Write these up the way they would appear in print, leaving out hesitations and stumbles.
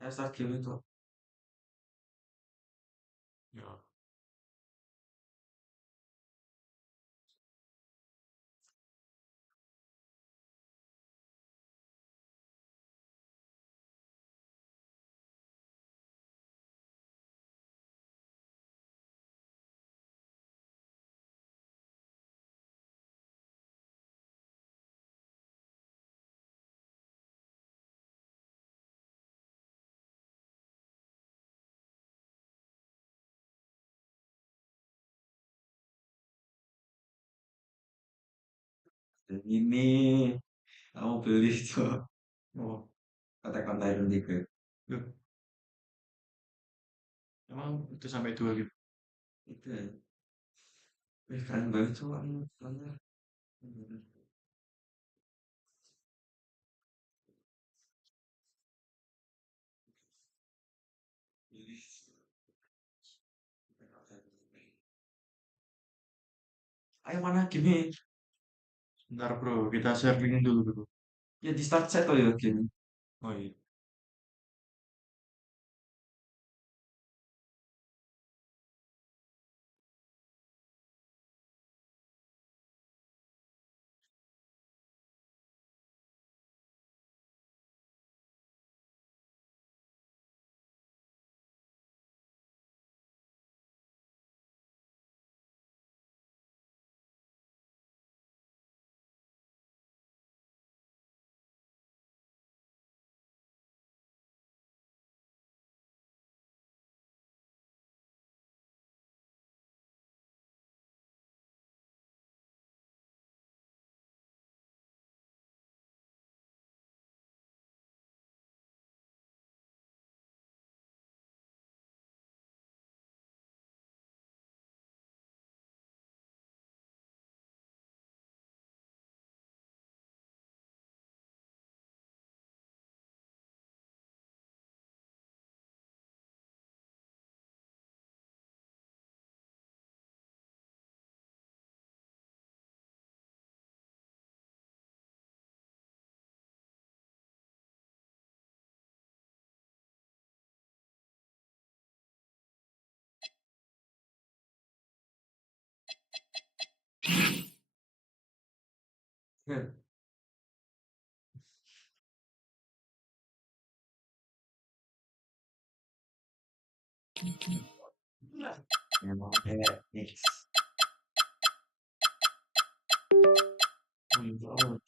Ya start game itu. Ya. Dan ini kamu beli itu. Oh, Attack on Titan 3. loh, emang itu sampai dua gitu. Itu ya. Keren banget cuma filmnya. Ayo mana game? Bentar bro, kita share link dulu bro. Ya di start set oh ya game. Oh iya. Ya. Emang kayak X. Oh,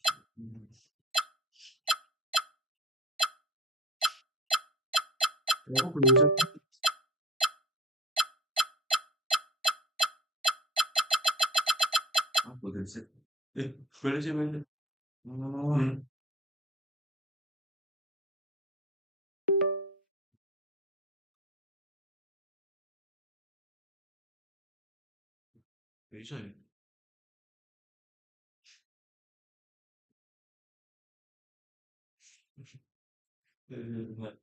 Aku belum bisa. apa tuh set? Boleh sih boleh. Oh, Hmm, bisa ya. Bentar.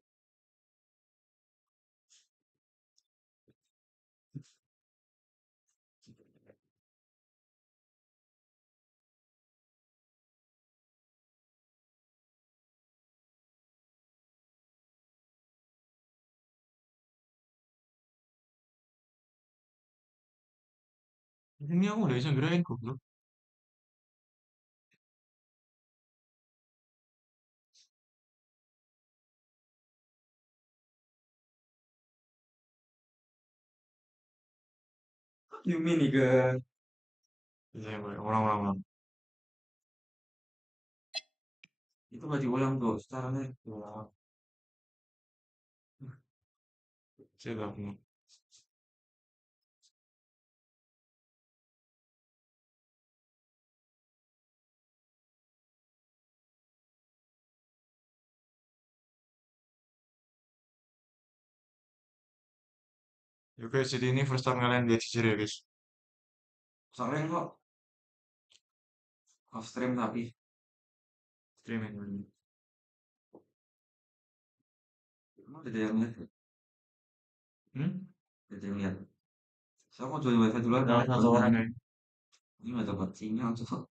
Ini aku udah bisa gerain kok bro. Yumi nih ke Bisa ya boleh. Orang-orang. itu nggak diulang tuh secaranya diulang. Saya gak. Ya guys, jadi ini first time kalian lihat jujur ya guys. Soalnya kok off stream tapi Streaming ini. emang ada yang lihat, Hmm? ada yang lihat. Saya mau join wifi dulu Ada karena satu barusan orang ya. ini nggak dapat sinyal tuh.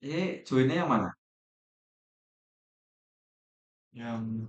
Joinnya yang mana? Yang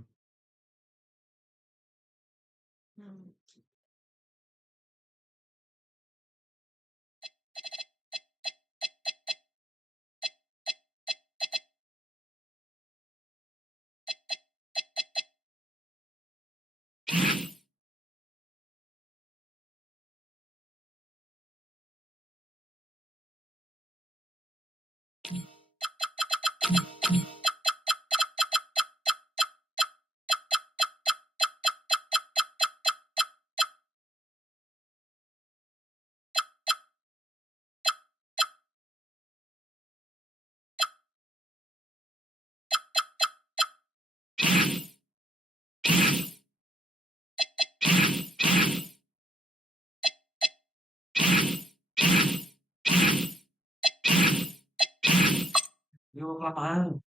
Yo, kelamaan.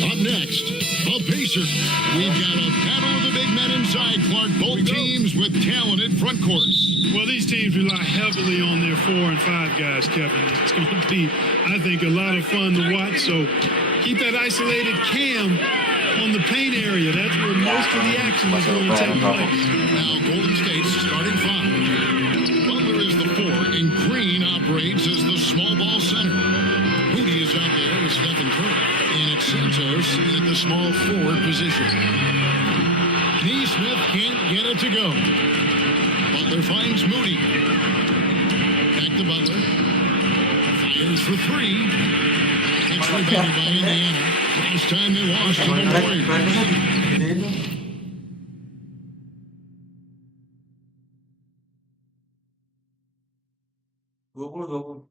Up next, a pacer. We've got a battle of the big men inside, Clark. Both teams with talented front courts. Well, these teams rely heavily on their 4 and 5 guys, Kevin. It's going to be, I think, a lot of fun to watch. So keep that isolated cam on the paint area. That's where most of the action is going to take place. Now, Golden State's starting 5. Butler is the 4, and Green operates as the small ball center. Moody is out there with Stephen Curry. And it's Santos at the small forward position. Neesmith can't get it to go. Butler finds Moody. Back to Butler. Fires for 3. It's rebounded by Indiana. Last time they lost to the Warriors. Gede itu. Dua puluh.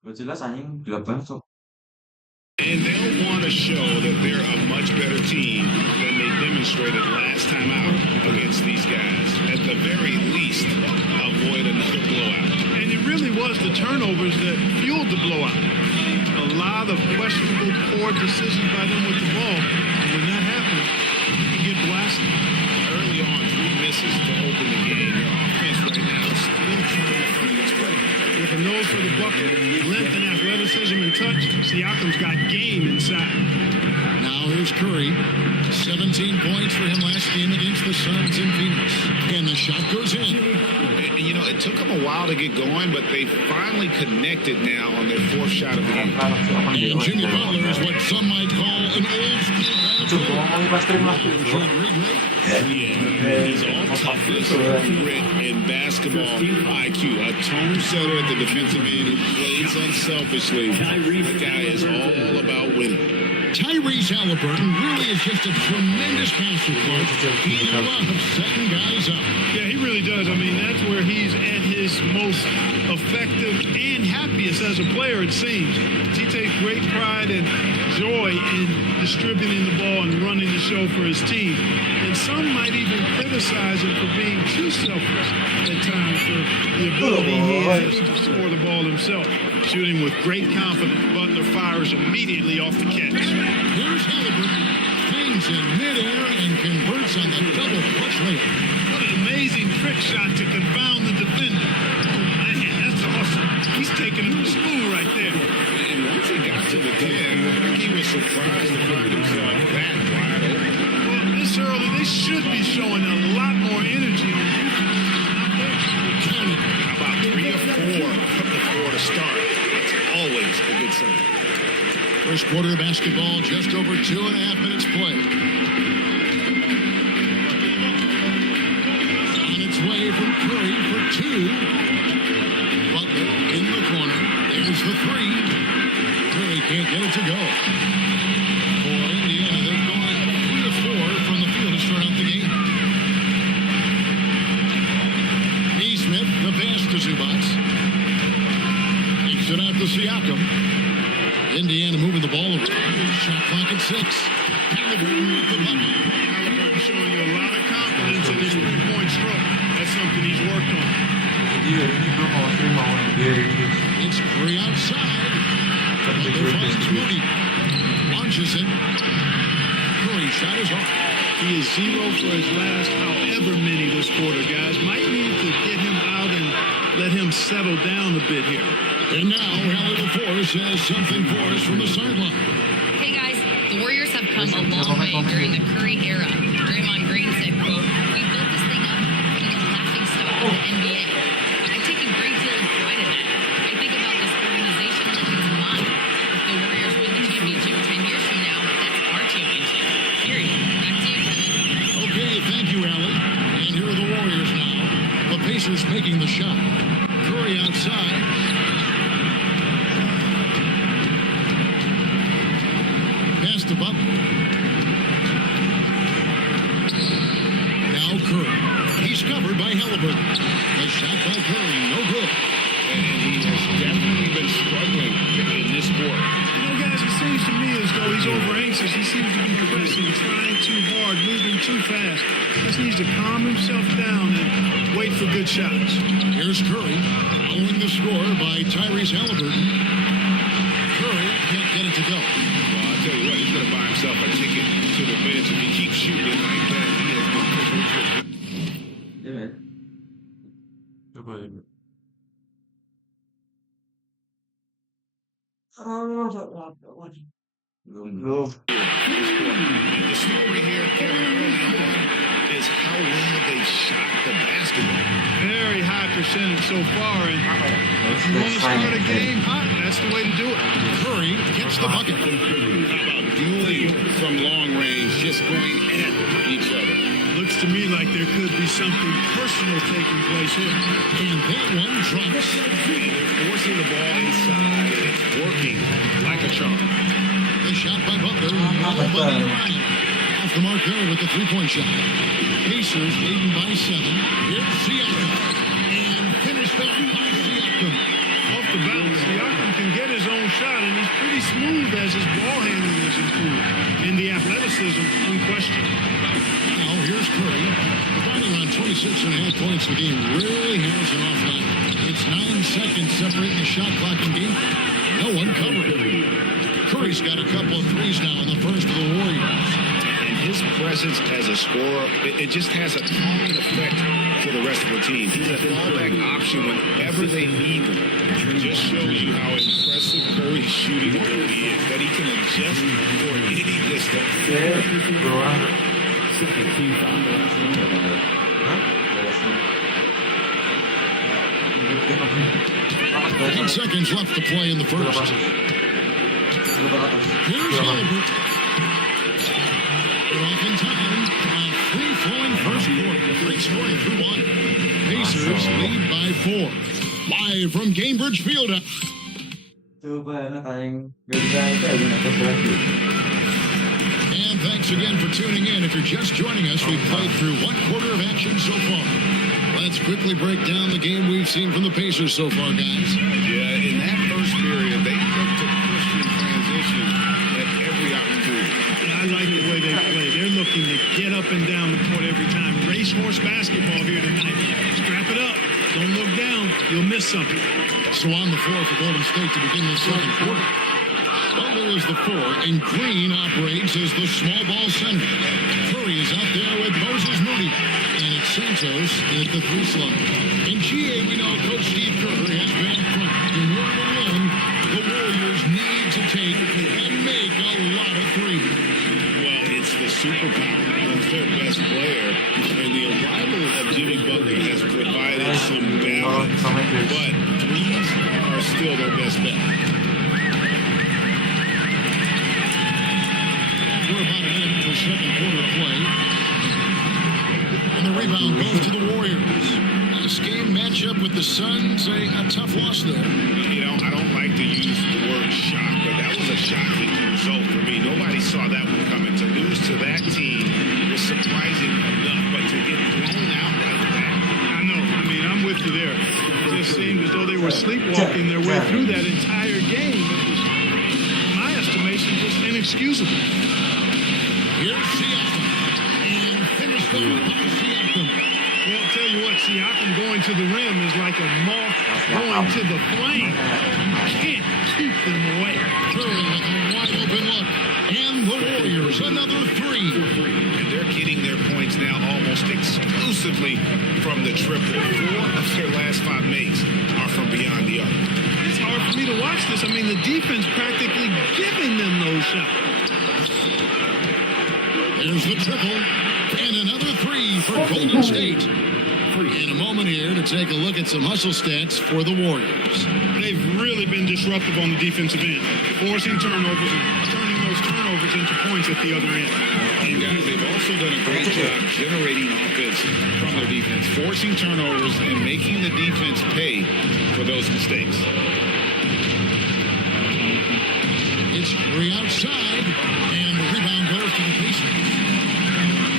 Gak jelas anjing 8 sok. And they'll want to show that they're a much better team than they demonstrated last time out against these guys. At the very least, avoid another blowout. And it really was the turnovers that fueled the blowout. A lot of questionable, poor decisions by them with the ball. And when that happens, you get blasted. Early on, 3 misses to open the game. Their offense right now is still trying to find its way. With a nose for the bucket, length and athleticism and touch, Siakam's got game inside. Now here's Curry. 17 points for him last game against the Suns in Phoenix. And the shot goes in. And, you know, it took them a while to get going, but they finally connected now on their 4th shot of the game. And Jimmy Butler is what some might call an old school Coba ngomong pas stream lah. Yeah, he's all toughness, grit, and basketball IQ. A tone setter at the defensive end who plays unselfishly. The guy is all about winning. Tyrese Halliburton really is just a tremendous passer, Clark. He loves setting guys up. Yeah, he really does. I mean, that's where he's at his most effective and happiest as a player, it seems. He takes great pride and joy in distributing the ball and running the show for his team. And some might even criticize him for being too selfish at times for the ability he has to score the ball himself. Shooting with great confidence, Butler fires immediately off the catch. Here's Halliburton. Hangs in midair and converts on the double push layup. What an amazing trick shot to confound the defender. Man, that's awesome. He's taking him to school right there. And once he got to the 10, I think he was surprised to find himself that wide open. Well, this early, they should be showing a lot more energy on defense. Not there. How about 3 or 4 from the floor to start? It's always a good sign. First quarter of basketball, just over 2.5 minutes played. On its way from Curry for 2. Butler in the corner. There's the 3. Curry can't get it to go. For Indiana, they're going 3 to 4 from the field to start out the game. Neesmith, the pass to Zubac. Takes it out to Siakam. Indiana moving the ball over. Shot clock at 6. Halliburton with the bucket. He's showing you a lot of confidence in his three-point stroke. That's something he's worked on. Ini gue mau sering mau NBA ini. It's Curry outside. Butler finds Moody. Launches it. Curry shot is off. He is 0 for his last however many this quarter, guys. Might need to get him out and let him settle down a bit here. And now, Hallie LaForce has something for us from the sideline. Hey guys, the Warriors have come a long way during the Curry era. Draymond Green said, quote, "We built this thing up, putting a laughing stock in the NBA. I take a great deal of pride in that. I think about this organization like it's mine. If the Warriors win the championship 10 years from now, that's our championship. Period." Back to you, Kevin. Okay, thank you, Allie. And here are the Warriors now. The Pacers making the shot. Curry outside. Pass to Butler. Now Curry. He's covered by Halliburton. A shot by Curry, no good. And he has definitely been struggling in this quarter. You know, guys, it seems to me as though he's over anxious. He seems to be pressing, trying too hard, moving too fast. Just needs to calm himself down and wait for good shots. Here's Curry, following the score by Tyrese Halliburton. Curry can't get it to go. Well, I'll tell you what, he's going to buy himself a ticket to the bench if he keeps shooting it like that. He has been pushing. Değil mi? Coba ini. Belum. And the story here, Kevin, early on, is how well they shot the basketball. Very high percentage so far, and if you want to start a game hot, that's the way to do it. Curry gets the bucket. How about dueling from long range, just going at each other? Looks to me like there could be something personal taking place here. And that one drops. And they're forcing the ball inside, and it's working like a charm. The shot by Butler. Nobody around. Off the mark there with the three-point shot. Pacers leading by 7. Here's Siakam. And finished off by Siakam. Off the bounce, Siakam can get his own shot, and he's pretty smooth as his ball handling is improved. And the athleticism, unquestioned. Now here's Curry. Providing around 26.5 points a game. Really has an off night. It's 9 seconds separating the shot clock and game. No one covering. Curry's got a couple of threes now in the first of the Warriors. And his presence as a scorer, it just has a calming effect for the rest of the team. He's a fallback option whenever they need him. It just shows you how impressive Curry's shooting ability is, that he can adjust for any distance. Doang. 10 seconds left to play in the first. Here's Halliburton. Put off in time. A free-flowing first quarter. Great scoring through one. Pacers lead by 4. Live from Gainbridge Field. Coba anak yang beda itu atas lagi. And thanks again for tuning in. If you're just joining us, we've played through one quarter of action so far. Let's quickly break down the game we've seen from the Pacers so far, guys. Yeah, in that first period, they looked to push in transition at every opportunity. I like the way they play. They're looking to get up and down the court every time. Racehorse basketball here tonight. Strap it up. Don't look down. You'll miss something. So on the floor for Golden State to begin the second quarter. Butler is the 4, and Green operates as the small ball center. Curry is out there with Moses Moody. And it's Santos at the 3 slot. In GA, we know Coach Steve Kerr has been up front. In order to win, the Warriors need to take and make a lot of threes. Well, it's the superpower of their best player. And the arrival of Jimmy Butler has provided some balance. But threes are still their best bet. We're about an end for second quarter play. And the rebound goes to the Warriors. This game matchup with the Suns, a tough loss there. You know, I don't like to use the word shock, but that was a shocking result for me. Nobody saw that one coming. To lose to that team was surprising enough, but to get blown out like that. I know. I mean, I'm with you there. It just seemed as though they were sleepwalking their way through that entire game. It was, in my estimation, just inexcusable. Here's Siakam. And Siakam. Well, tell you what, Siakam going to the rim is like a moth going to the flame. You can't keep them away. Curry with a wide open look. And the Warriors, another three. And they're getting their points now almost exclusively from the triple. 4 of their last 5 makes are from beyond the arc. It's hard for me to watch this. I mean, the defense practically giving them those shots. There's the triple. And another three for Golden State. In a moment here to take a look at some hustle stats for the Warriors. They've really been disruptive on the defensive end, forcing turnovers and turning those turnovers into points at the other end. And guys, they've also done a great job generating offense from their defense, forcing turnovers and making the defense pay for those mistakes. It's Curry outside, and the rebound goes to the Pacers.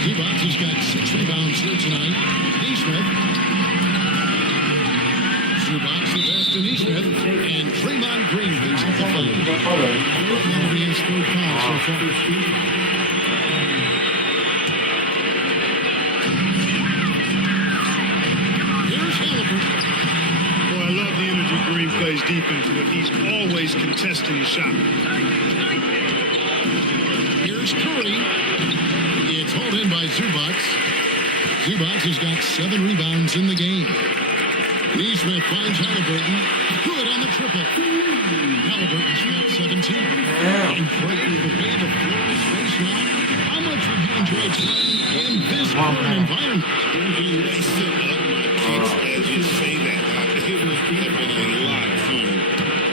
Zubac has got 6 rebounds here tonight. Neesmith. Zubac to Weston Neesmith, and Draymond Green picks up the foul. That'll be his 3rd foul so far. Here's Halliburton. Boy, I love the energy Green plays defense, but he's always contesting the shot. Here's Curry. It's hauled in by Zubac. Zubac has got 7 rebounds in the game. Neesmith finds Halliburton. Good on the triple. Halliburton's got 17. And breaking the way the floor is face now. How much would you enjoy playing in this current environment? They sit up my kicks as you say that. It would have been a lot of fun.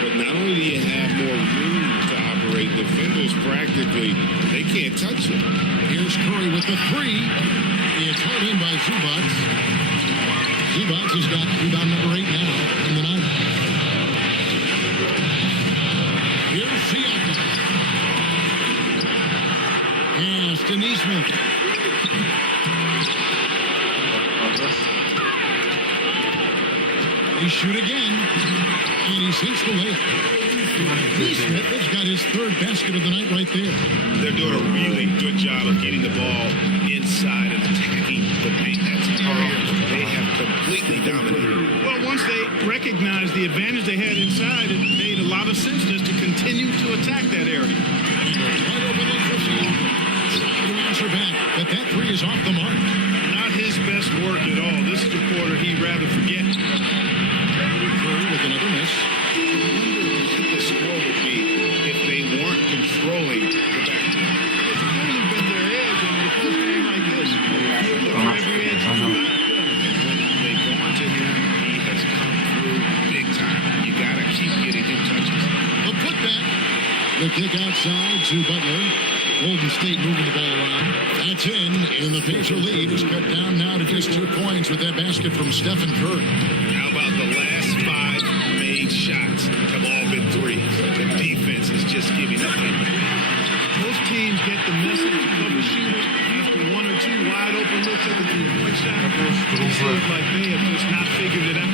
But not only do you have more room to operate, defenders practically, they can't touch it. Here's Curry with the 3. It's hauled in by Zubac. Zubac has got rebound number 8 now in the night. Here's Siakam. Yes, to Neesmith. They shoot again, and he sinks the layup. Neesmith has got his 3rd basket of the night right there. They're doing a really good job of getting the ball inside and attacking the paint. That's an area they have completely dominated. Well, once they recognized the advantage they had inside, it made a lot of sense just to continue to attack that area. Wide open look for Siakam. Trying to answer back, but that 3 is off the mark. Not his best work at all. This is a quarter he'd rather forget. Curry with another miss. I wonder what the score would be if they weren't controlling the backcourt. It's really been their edge in a close game like this. Every edge you got. When they've gone to him, he has come through big time. You got to keep getting him touches. A putback. The kick outside to Butler. Golden State moving the ball around. That's in, and the Pacer lead is cut down now to just 2 points with that basket from Stephen Curry. How about the last 5 made shots have all been threes? The defense is just giving up. Most teams get the message, cover shooters, after 1 or 2 wide open looks at the 3-point shot. It seems like they have just not figured it out.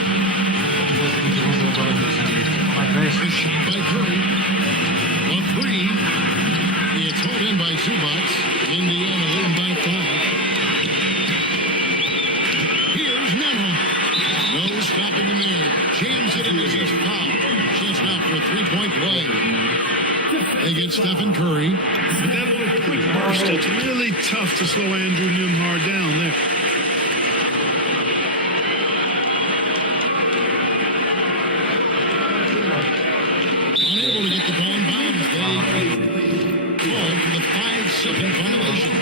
A shot by Curry. A 3. It's hauled in by Zubac. Indiana leading by 5. Here's Nemo. No stopping him there. Jams it into his foul. Just out for a 3-point play. They get Stephen Curry. But that little quick burst, it's really tough to slow Andrew Nembhard down there. Unable to get the ball in bounds. They called for the 5-second violation.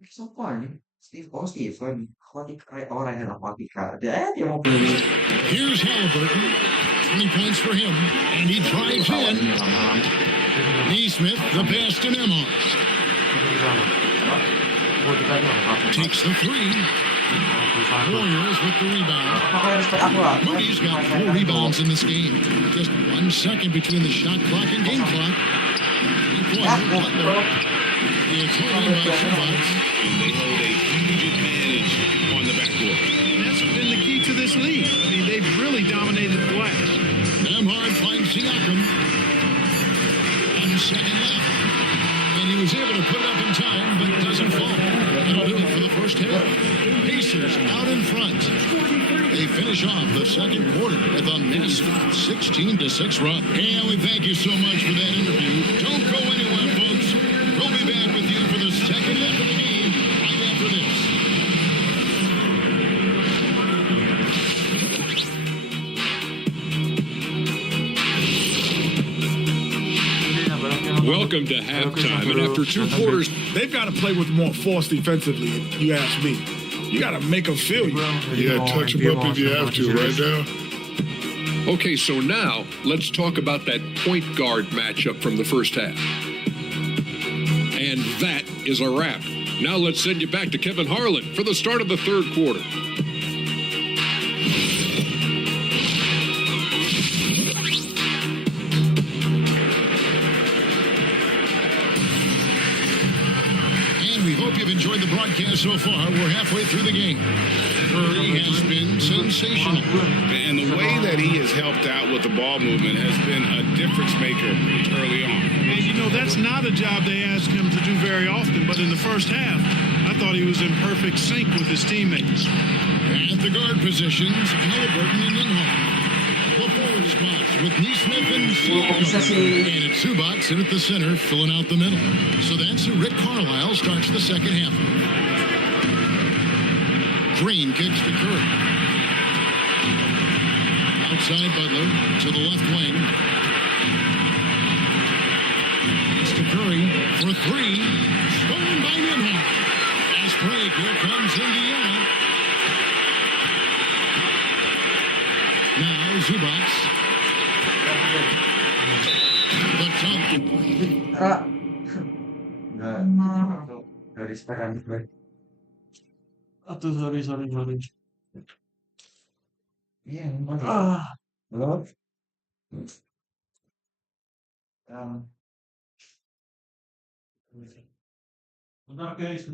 Gusto ko Stephen. Orang yang nakapika. Dia mau beli. Here's Halliburton. 20 points for him. And he drives in. Neesmith, the pass to Nemo. Takes the 3. Warriors with the rebound. Moody's got 4 rebounds in this game. Just 1 second between the shot clock and game clock. It's held in by Zubac. They hold a huge advantage on the backcourt. And that's been the key lead. I mean, they've really dominated the glass. Nembhard finds Siakam. 1 second left. And he was able to put it up in time, but it doesn't fall. That'll do it for the first half. Pacers out in front. They finish off the second quarter with a massive 16-6 run. And we thank you so much for that interview. Don't go anywhere, folks. We'll be back with you for the second half of the game right after this. Welcome to halftime, and after 2 quarters, They've got to play with more force defensively, if you ask me. You got to make them feel you. Yeah, touch him up if you have to right now. okay, so now let's talk about that point guard matchup from the first half. And that is a wrap. Now let's send you back to Kevin Harlan for the start of the third quarter. And we hope you've enjoyed the broadcast so far. We're halfway through the game. Curry has been sensational. And the way that he has helped out with the ball movement has been a difference maker early on. And, you know, that's not a job they ask him to do very often, but in the first half, I thought he was in perfect sync with his teammates. At the guard positions, Halliburton and Lindholm. The forward spots with Neesmith and Siakam. And it's Zubac in at the center, filling out the middle. So that's who Rick Carlisle starts the second half. Green kicks to Curry. Outside Butler to the left wing. It's to Curry for three. Stolen by Lindholm. Fast break. Here comes Indiana. Now Zubac. The dunk. Kak. Enggak. Gak respect kan gue. Aduh, sorry. Iya, Halo? Bentar guys.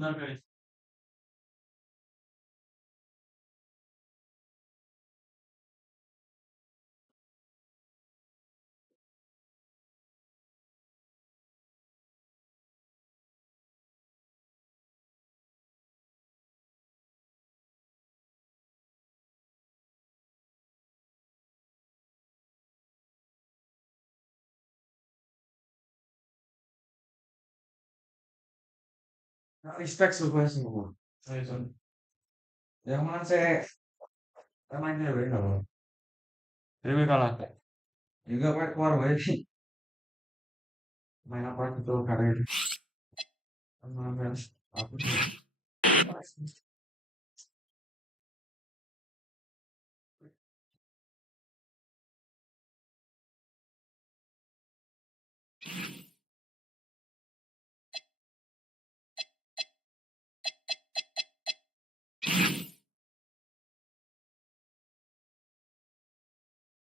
Respect semua. Sorry. Yang mana saya mainnya beda. Jadi kalah. Juga pakai keluar sih. Main apa itu karir. Sama aku sih.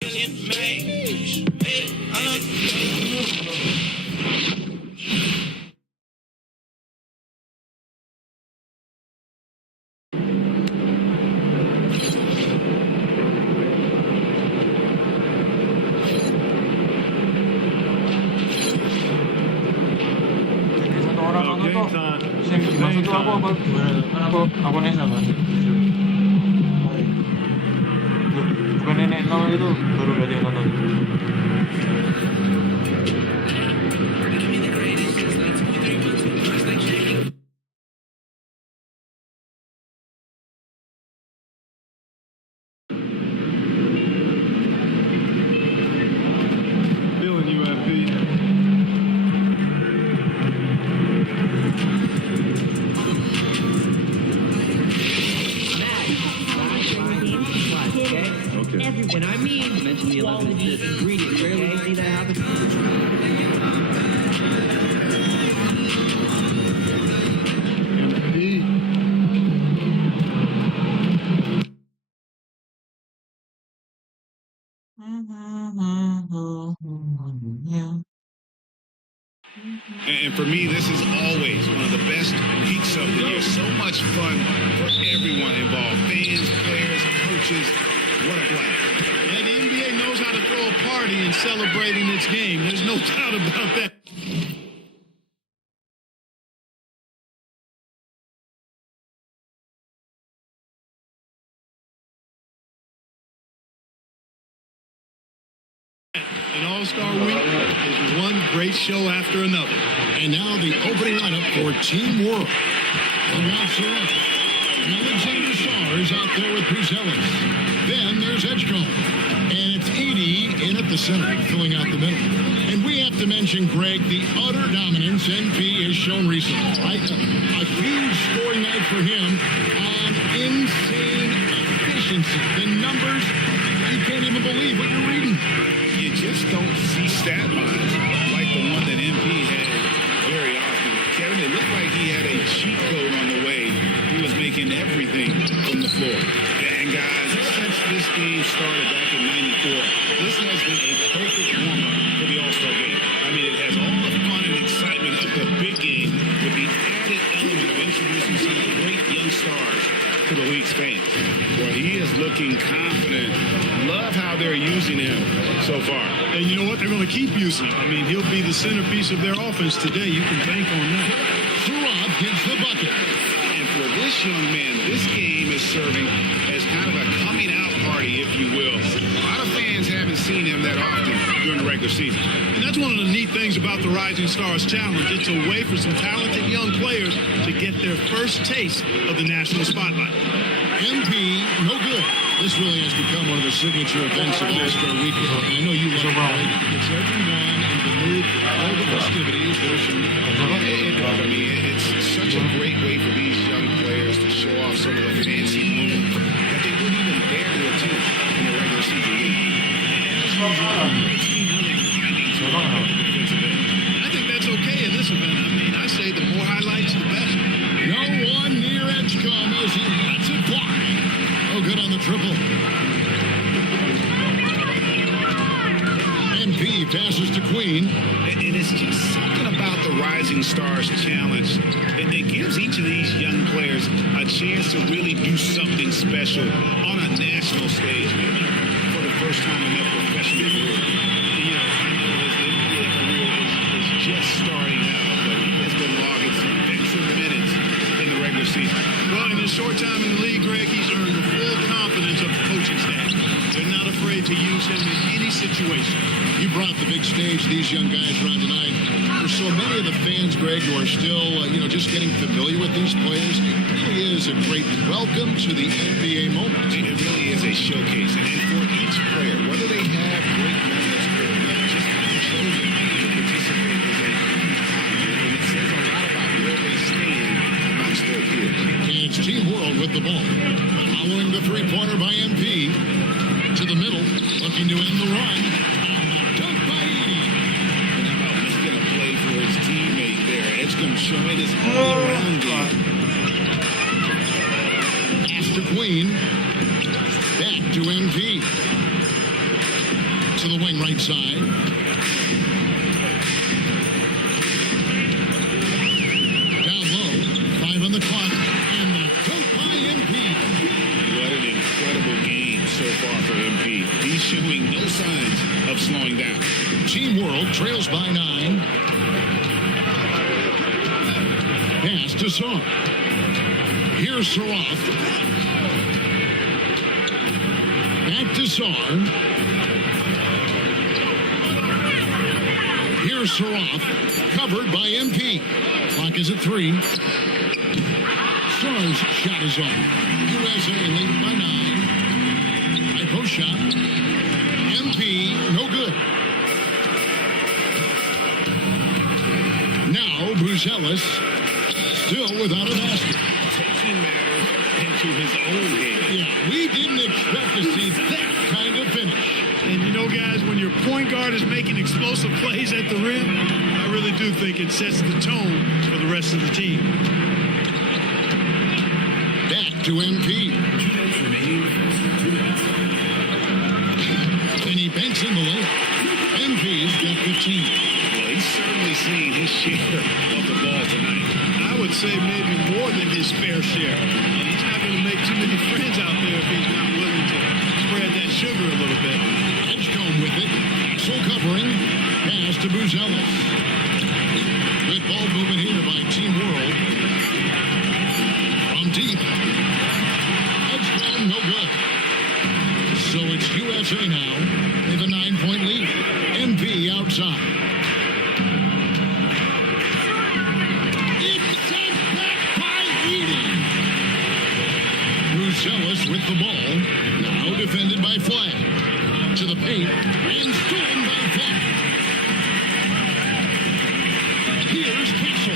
Game time. Maksud itu aku nih sama. Bukan nenek nol itu baru ada yang nonton. Feeling you, FP. Everyone, I mean, mention the 11 ingredients. Rarely see that happen. And for me, this is always one of the best weeks of the year. So much fun for everyone involved. Fans, players, coaches. look like. And the NBA knows how to throw a party and celebrating its game. There's no doubt about that. An All-Star Week is one great show after another. And now the opening lineup for Team World. Alexander Sarr is out there with Bruzelis. Then there's Edgecombe. And it's Edey in at the center, filling out the middle. And we have to mention, Greg, the utter dominance NP has shown recently. Right? A huge scoring night for him on insane efficiency. The numbers, you can't even believe what you're reading. You just don't see stat lines like the one that MP had very often. Kevin, it looked like he had a cheat code on the way. He was making everything from the floor. And guys, since this game started back in '94, this has been a perfect warm-up for the All-Star game. I mean, it has all the fun and excitement of the big game with the added element of introducing some great young stars to the league's fans. Well, he is looking confident. Love how they're using him so far. And you know what? They're going to keep using him. I mean, he'll be the centerpiece of their offense today. You can bank on that. Sherrod gets the bucket. And for this young man, this game is serving as kind of a coming out party, if you will. A lot of fans haven't seen him that often during the regular season. And that's one of the neat things about the Rising Stars Challenge. It's a way for some talented young players to get their first taste of the national spotlight. MP, no good. This really has become one of the signature events of All-Star Weekend. And I know you love it, right? It gets everyone in the mood for all the festivities that are shown. I mean, it's such a great way for these young players to show off some of the fancy moves that they wouldn't even dare to attempt in the regular season game. I think that's okay in this event. I mean, I say the more highlights, the better. No one near Edgecombe as he lets it fly. No good on the triple. MP passes to Queen. And it's just something about the Rising Stars Challenge that gives each of these young players a chance to really do something special on a national stage, maybe for the first time in their professional career. You know, his NBA career is just starting out, but he has been logging some veteran minutes in the regular season. Well, in his short time in the league, Greg, he's earned the full confidence of the coaching staff. They're not afraid to use him in any situation. You brought the big stage these young guys around tonight. For so many of the fans, Greg, who are still, just getting familiar with these players, it really is a great welcome to the NBA moment. It really is a showcase. And for each player, whether they have great moments or just chosen to participate is a huge honor. And it says a lot about where they stand amongst their peers. And it's Team World with the ball. Following the three-pointer by MP. To the middle, looking to end the run. Dunk by Edey. And how about making a play for his teammate there? Edgecombe showing his all-around game. Pass to Queen. Back to MP. To the wing right side. Down low. 5 on the clock. And the dunk by MP. What an incredible game so far for MP. He's showing no signs of slowing down. Team World trails by 9. Pass to Sarr. Here's Sherrod. Back to Sarr. Here's Sherrod. Covered by MP. Clock is at 3. Sarr's shot is on. USA leading by 9. High post shot. MP, no good. Now Bruzelis, still without a basket. Taking matters into his own game. Yeah, we didn't expect to see that kind of finish. And you know, guys, when your point guard is making explosive plays at the rim, I really do think it sets the tone for the rest of the team. Back to MP. And he banks in the lane. MP's got 15. Well, he's certainly seen his share of the ball tonight. I would say maybe more than his fair share. He's not going to make too many friends out there if he's not willing to spread that to Buzelis. Good ball movement here by Team World. From deep. Edgecombe, no good. So it's USA now with a 9-point lead. MP outside. It's sent back by Eden. Buzelis with the ball. Now defended by Flag. To the paint and stolen by Flag. Here's Castle.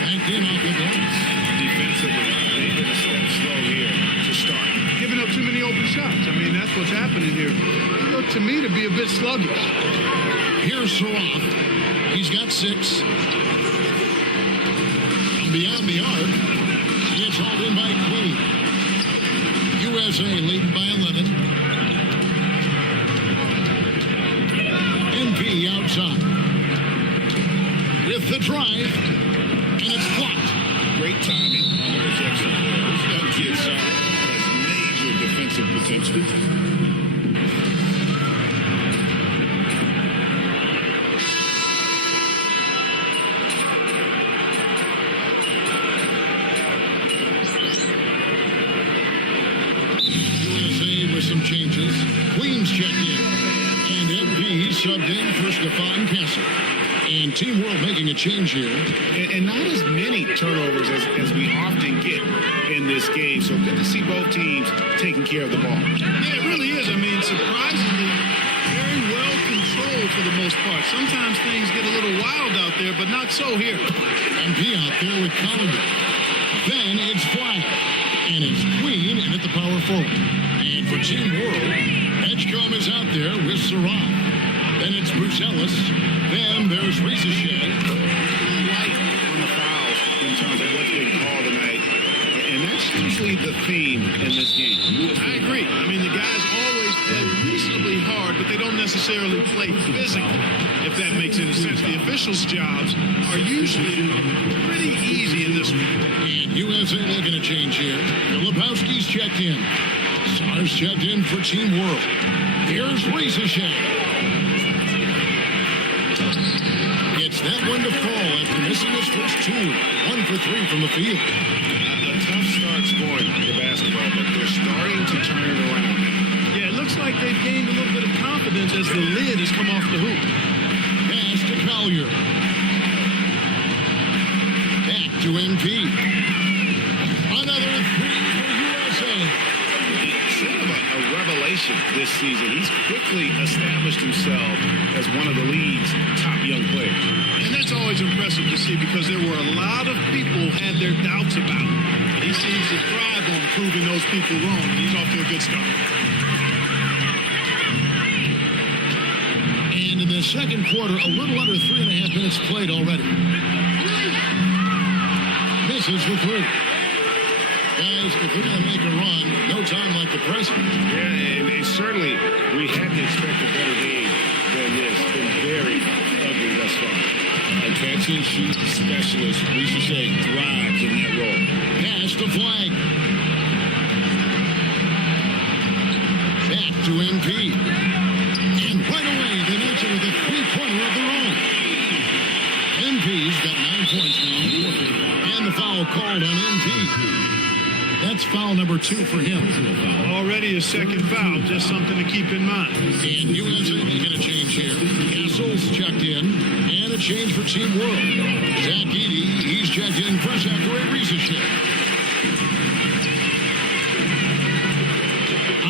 Back in off the glass. Defensively, they've been a step slow here to start. Giving up too many open shots. I mean, that's what's happening here. They look to me to be a bit sluggish. Here's Saroff. He's got 6. From beyond the arc, it's hauled in by Queen. USA leading by 11. MP outside. With the drive, and it's blocked. Great timing on the projection there. This young kid has major defensive potential. USA with some changes. Queens checked in. And MP subbed in for Stefan Castle. And Team World making a change here. And not as many turnovers as we often get in this game. So good to see both teams taking care of the ball. Yeah, it really is. I mean, surprisingly, very well controlled for the most part. Sometimes things get a little wild out there, but not so here. MP out there with Collinger. Then it's Flag. And it's Queen and at the power forward. And for Team World, Edgecombe is out there with Saran. Then it's Buzelis. Then there's Ricochet. Light on the fouls in terms of what they call tonight. And that's usually the theme in this game. I agree. I mean, the guys always play reasonably hard, but they don't necessarily play physically, if that makes any sense. The officials' jobs are usually pretty easy in this one. And USA making a change here. Filipowski's checked in. Stars checked in for Team World. Here's Ricochet. It's that one to fall after missing his first 2. 1 for 3 from the field. A tough start scoring the basketball, but they're starting to turn it around. Yeah, it looks like they've gained a little bit of confidence as the lid has come off the hoop. Pass to Collier. Back to MP. Another 3 for USA. Sort of a revelation this season. He's quickly established himself as one of the league's top young players. And that's always impressive to see because there were a lot of people who had their doubts about him. But he seems to thrive on proving those people wrong. And he's off to a good start. And in the second quarter, a little under 3.5 minutes played already. Misses for 3. Guys, if we're going to make a run, no time like the present. Yeah, and certainly we had to expect a better game than this. It's been very ugly thus far. A catch-and-shoot specialist, Ricochet, thrives in that role. Pass to Flag. Back to MP. And right away, they answer with a 3-pointer of their own. MP's got 9 points now. And the foul called on MP. That's foul number 2 for him. Already a second foul, just something to keep in mind. And USA making a change here. Castle's checked in. And a change for Team World. Zach Edey, he's checked in for Zachary Ricochet.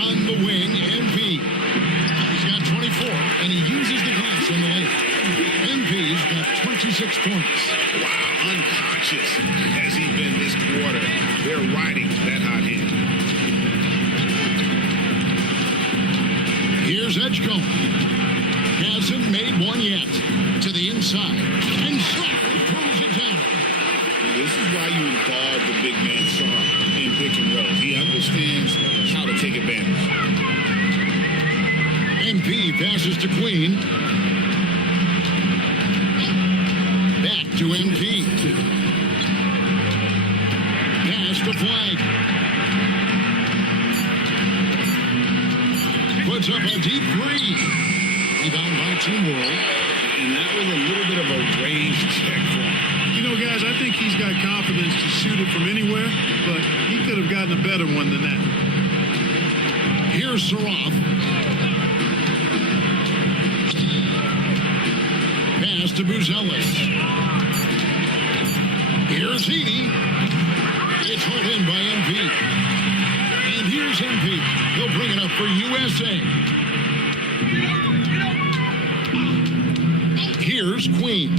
On the wing, MP. He's got 24, and he uses the glass on the layup. MP's got 26 points. Wow, unconscious has he been this quarter. They're riding that hot hand. Here's Edgecombe. Hasn't made one yet. To the inside. And Sarr throws it down. This is why you involve the big man Sarr in pick and roll. He understands how to take advantage. MP passes to Queen. Back to MP. Pass to Flag. Puts up a deep 3. Rebound by Team World. and that was a little bit of a range check for him. You know, guys, I think he's got confidence to shoot it from anywhere, but he could have gotten a better one than that. Here's Saroff. Pass to Buzelis. Here's Heaney. It's hauled in by MP. And here's MP. He'll bring it up for USA. Here's Queen.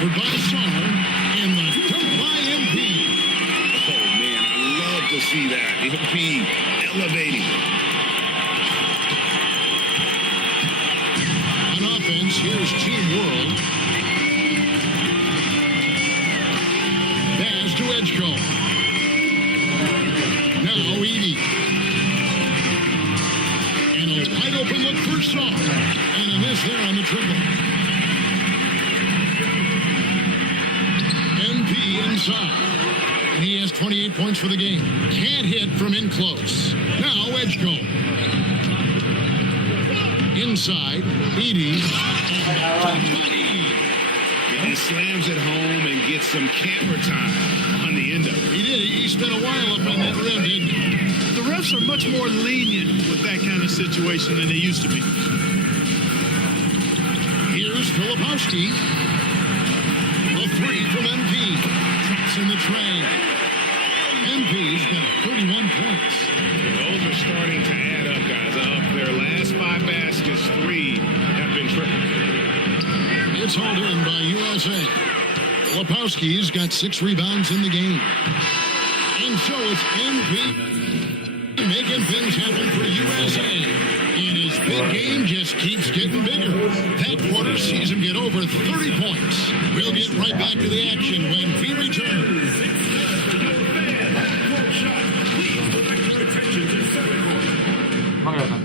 For Bassar. And the dunk by MP. Oh, man, I love to see that. MP elevating. On offense, here's Team World. Pass to Edgecombe. Now Edie. And a wide open look for Saw. And a miss there on the triple. MP inside. And he has 28 points for the game. Can't hit from in close. Now Edgecombe. Inside, Edie. He slams it home and gets some camera time on the end of it. He did. He spent a while up on that rim, didn't he? The refs are much more lenient with that kind of situation than they used to be. Here's Filipowski. A three from MP. Drops in the tray. MP's got 31 points. Those are starting to add up, guys. Up their last 5 baskets, 3 have been triple. It's hauled in by USA. Filipowski's got 6 rebounds in the game. And so it's MP making things happen for USA. And his big game just keeps getting bigger. That quarter sees him get over 30 points. We'll get right back to the action when we return. Emang kelihatan?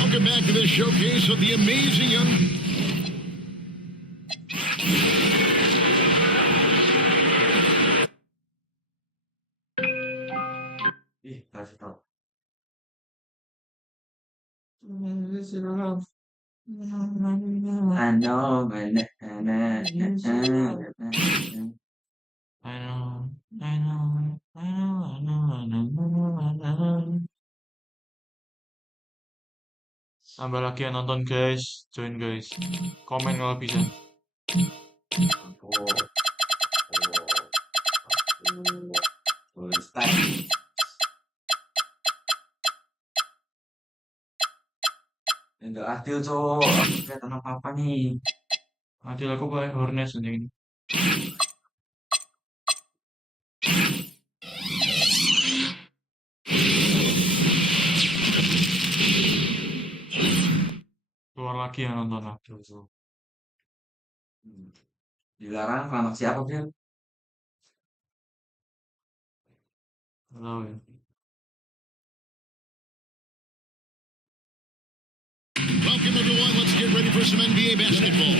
Welcome back to this showcase of the amazing young... Ih, kasih tau. I know, Tambah lagi yang nonton guys, join guys, komen kalau bisa. Enggak adil cowok, aku kelihatan apa-apa nih. Adil aku pakai Hornets aja ini. Keluar lagi yang nonton adil cowok. Dilarang anak siapa sih? Tahu ya. Welcome, everyone. Let's get ready for some NBA basketball.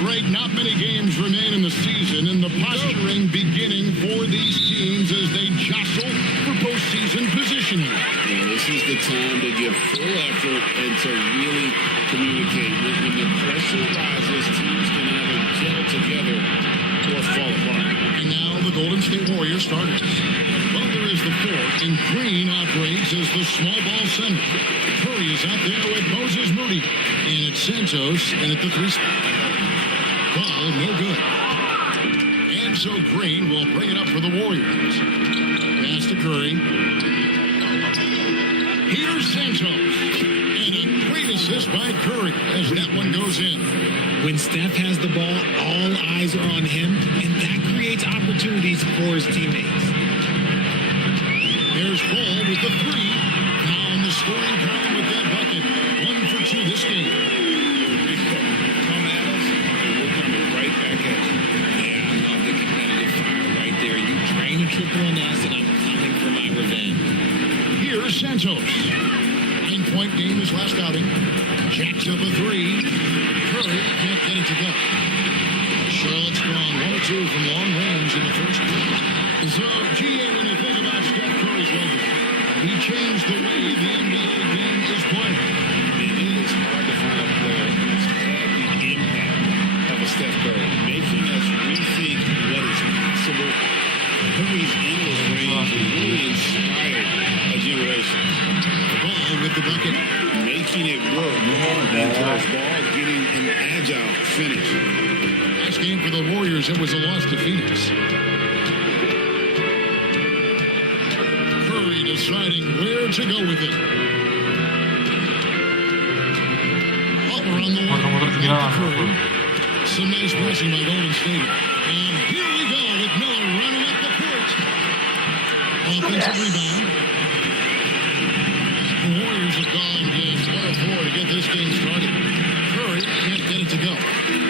Greg, not many games remain in the season, and the posturing beginning for these teams as they jostle for postseason positioning. Yeah, this is the time to give full effort and to really communicate. When the pressure rises, teams can either gel together or fall apart. And now the Golden State Warriors starters. Butler is the 4, and Green operates as the small ball center. Curry is out there with Moses Moody. And it's Santos and at the 3 spot. Ball no good. And so Green will bring it up for the Warriors. Pass to Curry. Here's Santos. And a great assist by Curry as that one goes in. When Steph has the ball, all eyes are on him, and that creates opportunities for his teammates. There's Ball with the 3. Now on the scoring column with that bucket. 1 for 2 this game. Come at us, and we're coming right back at you. Yeah, I love the competitive fire right there. You train a triple on us, and I'm coming for my revenge. Here's Santos. And 20-point game his last outing. Jacks up a three. Curry can't get it to go. Charlotte's gone 1 or 2 from long range in the first quarter. So, GA, when you think about Steph Curry's legacy, he changed the way the NBA game is played. It is hard to find a player who's had the impact of a Steph Curry, making us rethink what is possible. Curry's endless range has really inspired a generation. Ball with the bucket. Making it work. Ball getting an agile finish. Last game for the Warriors, it was a loss to Phoenix. Curry deciding where to go with it. Butler on the wing. Muter-muter Back segala to Curry. Some nice pressing by Golden State. And here we go with Miller running up the court. Offensive rebound. The Warriors have gone to square 4 to get this game started. Curry can't get it to go.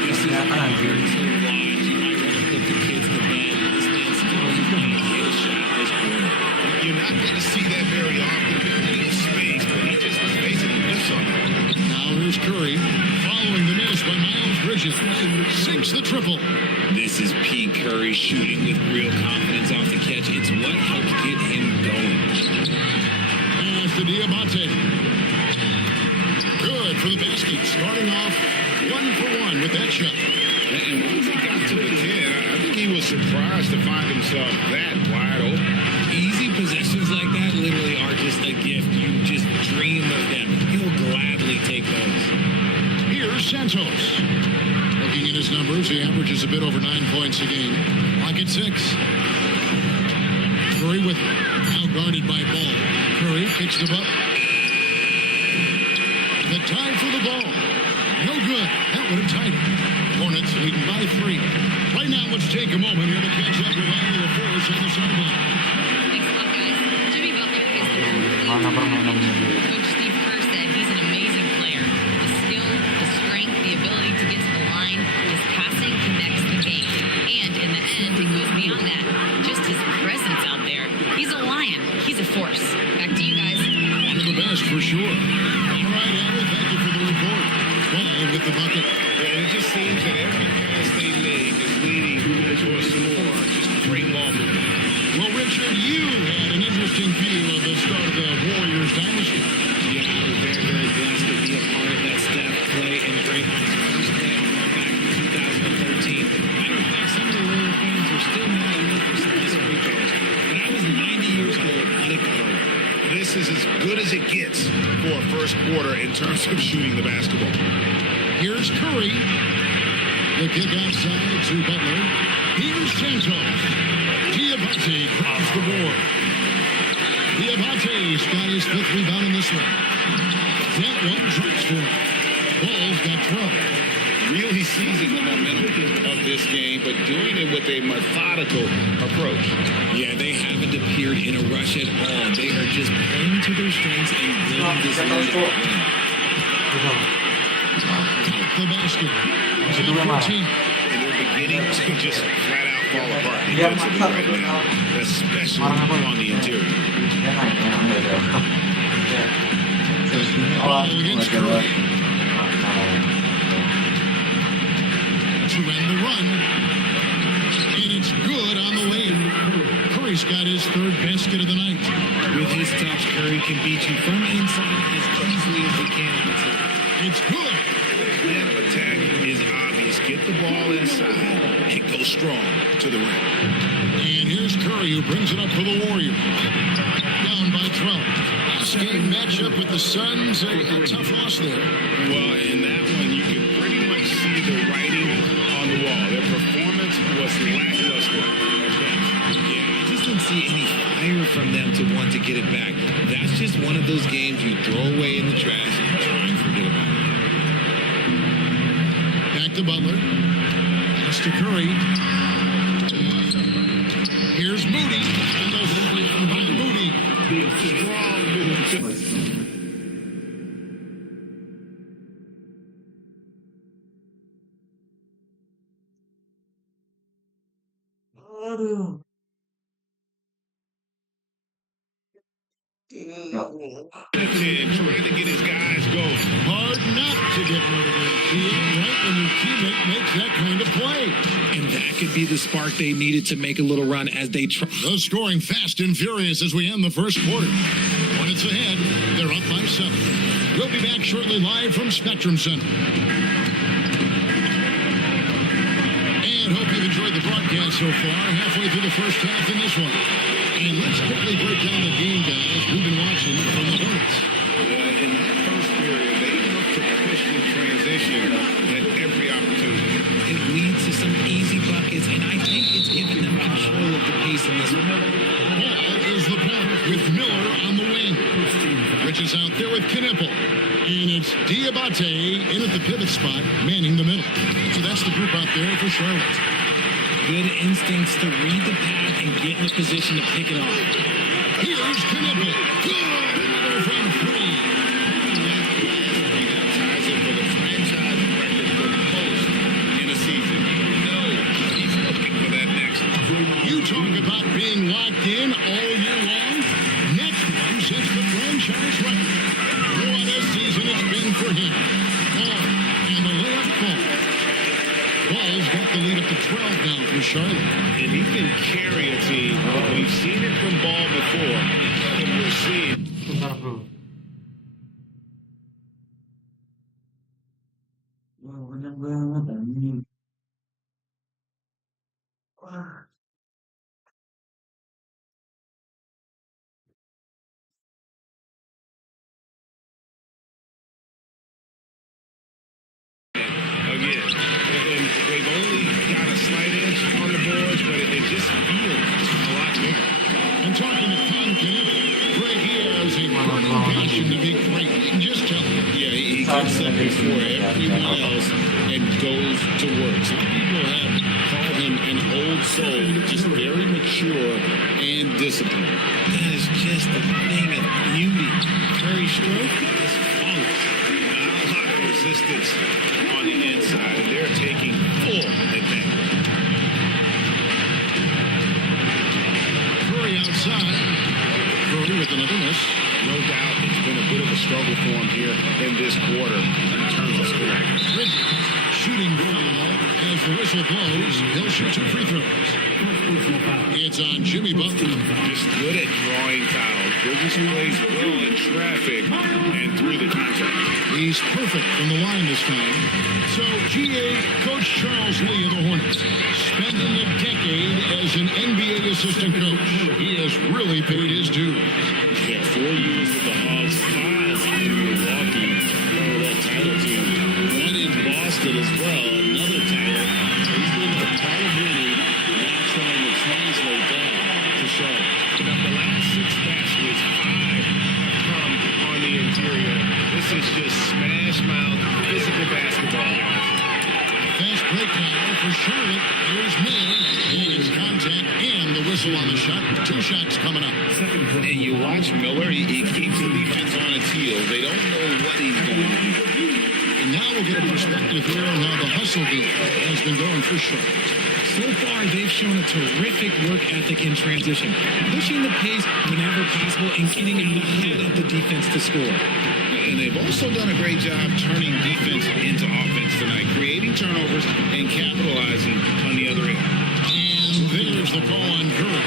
This is Kelihatan anjir. so wide. You might want to put the kids to bed. This man's still trying to hit a shot this quarter. You're not going to see that very often. There's space, but he just facing a miss on that. Now here's Curry, following the miss by Miles Bridges. Sinks the triple. This is Pete Curry shooting with real confidence off the catch. It's what helps get him going. Pass to Diamante. Good for the basket. Starting off 1 for 1 with that shot. And once he got to the 10, I think he was surprised to find himself that wide open. Easy possessions like that literally are just a gift. You just dream of them. He'll gladly take those. Here's Santos. Looking at his numbers, he averages a bit over 9 points a game. Clock at 6. Curry with it. Now guarded by Ball. Curry kicks the butt. The time for the ball. No good. That would have tied it. Hornets leading by 3. Right now, let's take a moment here to catch up with all the force on the sideline. Thanks a lot, guys. Jimmy Butler is the complete Mana permainannya. Coach Steve Kerr said he's an amazing player. The skill, the strength, the ability to get to the line, his passing connects the game. And in the end, it goes beyond that. Just his presence out there. He's a lion. He's a force. Back to you guys. One of the best for sure. All right, Allie, thank you for the report. Ball with the bucket. And it just seems that every pass they make is leading to a score. Just great ball movement. Well, Richard, you had an interesting view of the start of the Warriors dynasty. Yeah, I was very, very blessed to be a part of that Steph, Clay, and Draymond's first playoff run back in 2013. Matter of fact, some of the Warrior fans are still mad at me for some missed free throws. But I was 90 years old. Let it go. This is as good as it gets for a first quarter in terms of shooting the basketball. Here's Curry. The kick outside to Butler. Here's Santos. Diabate grabs the board. Diabate's got his 5th rebound in this one. That one drops for him. Ball's got 12. Really seizing the momentum of this game, but doing it with a methodical approach. Yeah, they haven't appeared in a rush at all. They are just playing to their strengths and building this lead at will. Top the basket. Masih dua malah. 14. And they're beginning to just flat out fall apart Dia defensively maksa right terus now, especially Orang apa? on the interior. dia naik yang enggak ada. Ya. Terus ini orang Against nggak ada. Curry. To end the run. And it's good on the way. Curry's got his 3rd basket of the night. With his tops, Curry can beat you from inside as easily as he can outside. It's good. Plan of attack is obvious. Get the ball inside and go strong to the rim. And here's Curry who brings it up for the Warriors. Down by 12. Last game matchup with the Suns. A tough loss there. Well, in that one, you can pretty much see the writing on the wall. Their performance was lackluster at best. Yeah, I just didn't see any fire from them to want to get it back. That's just one of those games you throw away in the trash and try and forget about it. Back to Butler. Pass to Curry. Here's Moody. And the three by Moody. Strong move. Aduh. trying to get his guys going. Hard not to get motivated, right when your teammate makes that kind of play. And that could be the spark they needed to make a little run as they try. The scoring fast and furious as we end the first quarter. When it's ahead, they're up by 7. We'll be back shortly live from Spectrum Center. And hope you've enjoyed the broadcast so far, halfway through the first half in this one. And let's quickly break down the game, guys. We've been watching from the Hornets. In the first period, they looked to push the transition at every opportunity. It leads to some easy buckets, and I think it's given them control of the pace in this one. Ball is the point with Miller on the wing. Rich is out there with Knipple. And it's Diabate in at the pivot spot, manning the middle. So that's the group out there for Charlotte. Good instincts to read the path and get in a position to pick it off. Here's Knipple. Good! Another from 3. That rebound ties it for the franchise record for most in a season. No, he's looking for that next one. You talk about being locked in all year long. Next one sets the franchise record. What a season it's been for him. Ball and the layup falls. Ball's got the lead up to 12 now for Charlotte. And he can carry a team. We've seen it from Ball before, and we're seeing. Bentar, bro. Wah, banyak banget anjing. Wah. Again, and they've only got a slight edge on the boards, but it just feels a lot bigger. I'm talking to Con Knipple. Right here has a burning passion to be great. You can just tell him. Yeah, he gets up before everyone else and goes to work. Some people have called him an old soul, just very mature and disciplined. That is just a thing of beauty. Curry stroke is flawless. Not a lot of resistance on the inside, and they're taking full advantage. Curry outside. Curry with another miss. No doubt it's been a bit of a struggle for him here in this quarter in terms of scoring. Bridges shooting foul as the whistle blows. He'll shoot 2 free throws. It's on Jimmy Butler. Just good at drawing fouls. Bridges plays well in traffic and through the contact. He's perfect from the line this time. So, GA, Coach Charles Lee of the Hornets, spending a decade as an NBA assistant coach. He has really paid his dues. Yeah, 4 years with the Hawks, 5 in Milwaukee, that title team. 1 in Boston as well, another title. He's been a part of winning, now trying to translate that to Charlotte. Now, the last 6 baskets, 5 have come on the interior. This is just smash mouth, physical basketball, guys. Fast break now for Charlotte. Here's Miller. He gets contact and the whistle on the shot. 2 shots coming up. And you watch Miller, he keeps the defense on its heels. They don't know what he's going to do. And now we'll get a perspective here on how the hustle game has been going for Charlotte. So far, they've shown a terrific work ethic in transition, pushing the pace whenever possible and getting out ahead of the defense to score. And they've also done a great job turning defense into offense tonight, creating turnovers and capitalizing on the other end. And there's the call on Curry.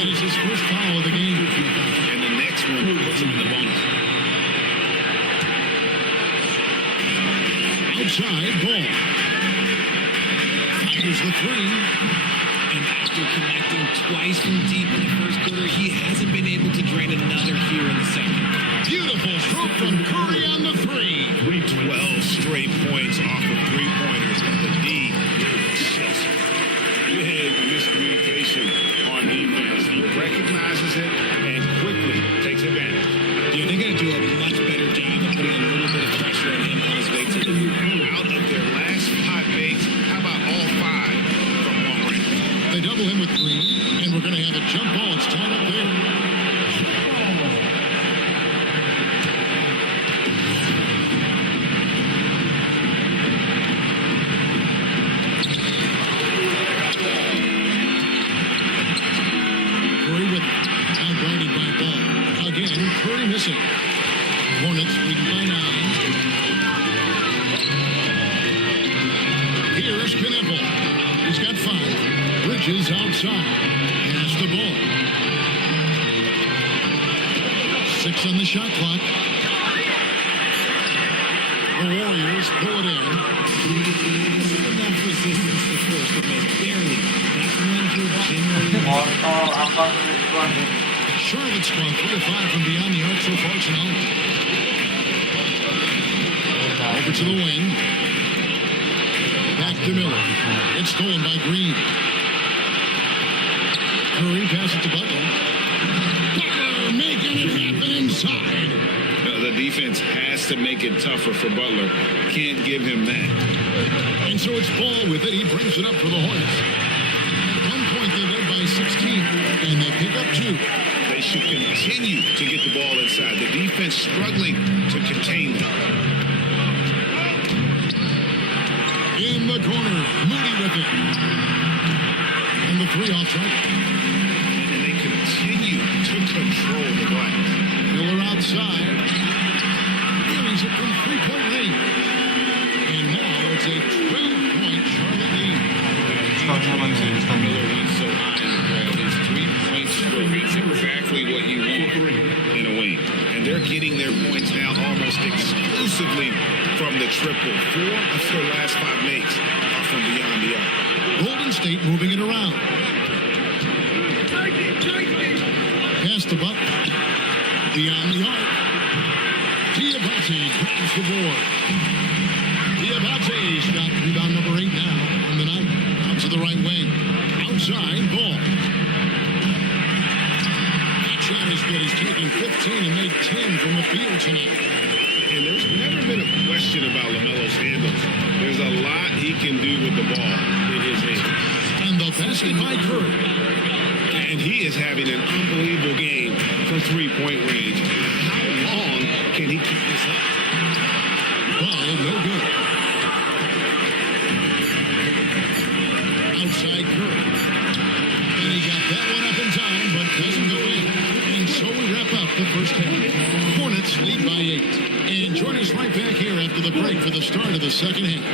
That is his first foul of the game. And the next one puts him in the bonus. Outside ball. Fires the 3. And after connecting twice from deep in the first quarter, he hasn't been able to drain another here in the second. Beautiful stroke from Curry on the 3. 12 straight points off of 3-pointers. The D, just big miscommunication on defense. He recognizes it and quickly takes advantage. They're going to do a much better job of putting a little bit of pressure on him on his way to the Out of their last 5 makes, how about all 5 from long range? They double him with Green, and we're going to have a jump ball. It's tied up there. Curry missing. Hornets leading by 9. Here's Knippel. He's got 5. Bridges outside. Has the ball. 6 on the shot clock. The Warriors pull it in. Enough resistance to first, but barely. That's one who generally. Charlotte's gone 3 of 5 from beyond the arc so far tonight. Over to the wing. Back to Miller. It's stolen by Green. Curry passes to Butler. Butler making it happen inside. The defense has to make it tougher for Butler. Can't give him that. And so it's Ball with it. He brings it up for the Hornets. At one point they led by 16, and they pick up 2. They should continue to get the ball inside. The defense struggling to contain them. In the corner, Moody with it. And the 3 off target. And they continue to control the glass. Miller outside. He's it from 3-point range. And now it's a 12-point Charlotte lead. Miller, he's so high in the crowd. His 3-point stroke is exactly what you want in a wing. And they're getting their points now almost exclusively from the triple. 4 of their last 5 makes are from beyond the arc. Golden State moving it around. Pass to Butler. Beyond the arc. Diabate grabs the board. Diabate shot rebound number 8 now on the night. Out to the right wing. Outside, Ball. That shot is good. He's taken 15 and made 10 from the field tonight. And there's never been a question about LaMelo's handles. There's a lot he can do with the ball in his hands. And the basket by Curry. And he is having an unbelievable game from 3-point range. How long can he keep this up? Ball, no good. Outside Curry. And he got that one up in time, but doesn't go in. And so we wrap up the first half. Hornets lead by 8. And join us right back here after the break for the start of the second half.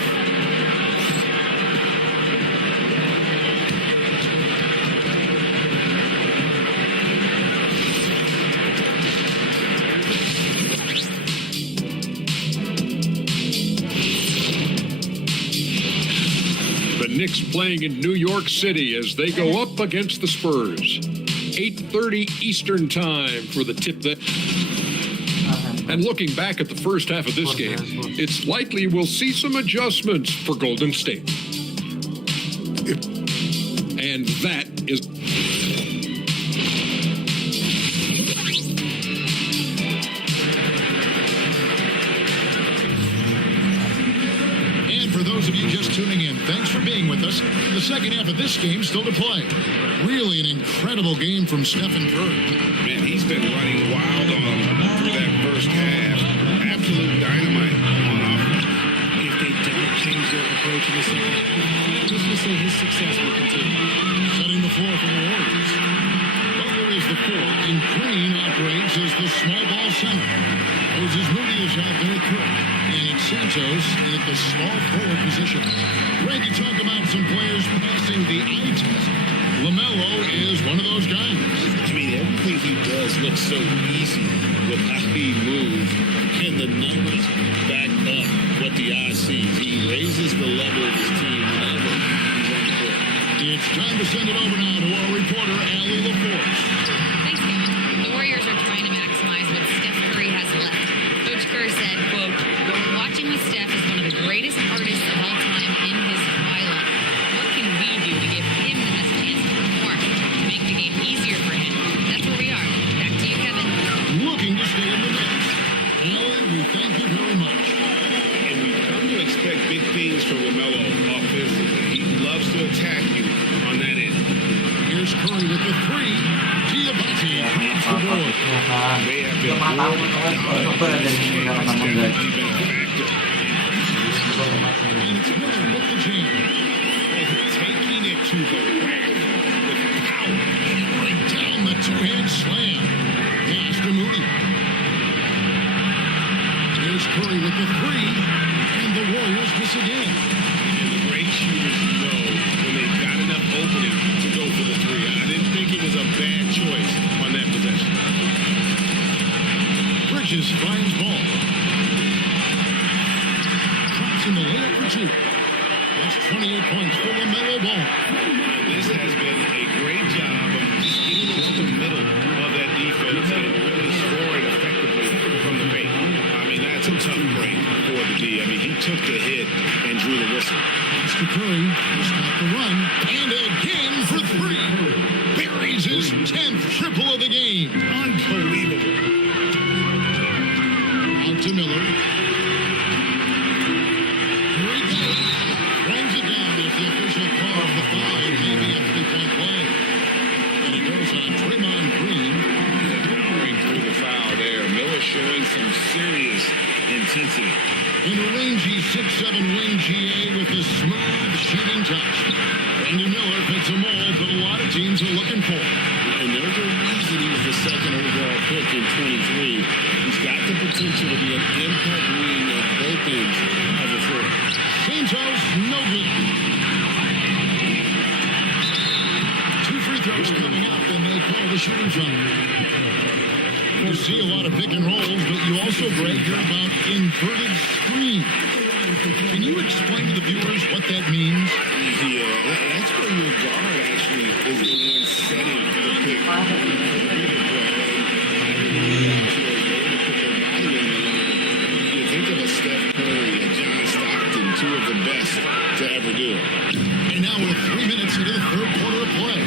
Knicks playing in New York City as they go up against the Spurs. 8:30 Eastern time for the tip that. And looking back at the first half of this game, it's likely we'll see some adjustments for Golden State. And that is. For those of you just tuning in, thanks for being with us. The second half of this game still to play. Really an incredible game from Stephen Curry. Man, he's been running wild through that first half. Absolute dynamite on offense. If they don't change their approach in the second half, let's just say his success will continue. Setting the floor for the Warriors. Butler is the 4th, and Green operates as the small ball center. Moses Moody is out there at Curry. And it's Santos at the small forward position. Greg, you talk about some players passing the eye test. LaMelo is one of those guys. I mean, everything he does looks so easy with how he moves. And the numbers back up what the eye sees. He raises the level of his team whenever he's on the court. It's time to send it over now to our reporter, Allie LaForce. Thanks, Kevin. The Warriors are trying to maximize what Steph Curry has left. Coach Kerr said, quote, "What we're watching with Steph is one of the greatest artists of all time in his twilight. What can we do to give him the best chance to perform, to make the game easier for him?" That's where we are. Back to you, Kevin. Looking to stay in the mix. Allie, we thank you very much. And we've come to expect big things from LaMelo offensively. He loves to attack you on that end. Here's Curry with the 3. Diabate grabs the board. They have been dominant. Definitely been a factor. And it's Miller with the jam. Taking it to the rack with power. Hammering down the two-hand slam. Pass to Moody. Here's Curry with the three, and the Warriors miss again. And the great shooters know when they've got enough opening to go for the three. I didn't think it was a bad choice on that possession. Bridges finds ball. Drops in the layup for two. That's 28 points for LaMelo Ball. And this has been a great job of just getting into the middle of that defense and really scoring effectively from the paint. I mean, that's a tough break for the D. I mean, he took the hit and drew the whistle. Mr. Curry will stop the run, and again for three. Buries his 10th triple of the game. Unbelievable. Out to Miller. Here he goes. Runs it down as the official calls the foul. Maybe a three-point play. And it goes on Draymond Green. Powering through the foul there. Miller showing some serious intensity. And a rangy 6'7" wing GA with a smooth shooting touch. Brandon Miller fits a mold that a lot of teams are looking for. And there's a reason he was the second overall pick in 23. He's got the potential to be an impact wing at both ends of the floor. Santos, no good. Two free throws coming up, and they call the shooting foul. You see a lot of pick and rolls, but you also, Greg, hear about inverted screen. Can you explain to the viewers what that means? Yeah, that's where your guard actually is the one setting for the pick. You think of a Steph Curry, a John Stockton, two of the best to ever do it. And now we're 3 minutes into the third quarter of play.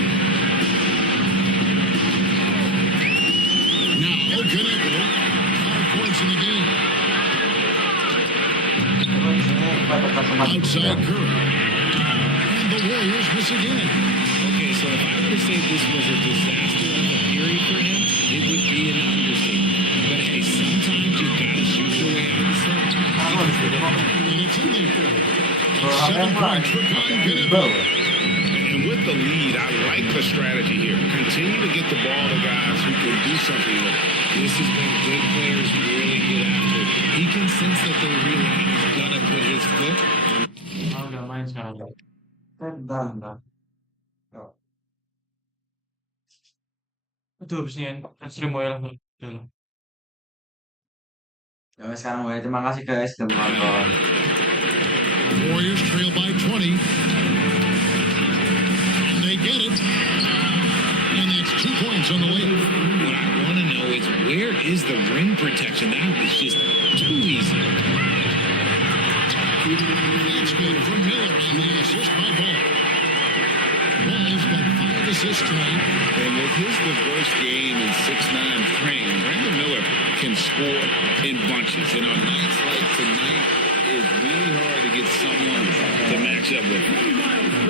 Now, Kaneko, 5 points in the game. Outside Curry. And the Warriors miss again. Okay, so if I were to say this was a disaster of a period for him, it would be an understatement. But hey, sometimes you gotta shoot your way out of the slump. And it's in there. 7 points for Kaneko. And with the lead, I like the strategy here. Continue to get the ball to guys who can do something with it. This is when good players really get after it. He can sense that they really gonna put his foot on. Udah main sekarang. Dah. Itu habisnya stream oil. Udah. Ya, sekarang gue terima kasih guys sudah menonton. Warriors trail by 20. And they get it. And that's 2 points on the way. What I want to know is where is the rim protection? That was just too easy. That's good for Miller on the assist by Ball. Ball's got 5 assists tonight. And with his diverse game and 6'9" frame, Brandon Miller can score in bunches. And on nights like tonight, it's really hard to get someone to match up with him.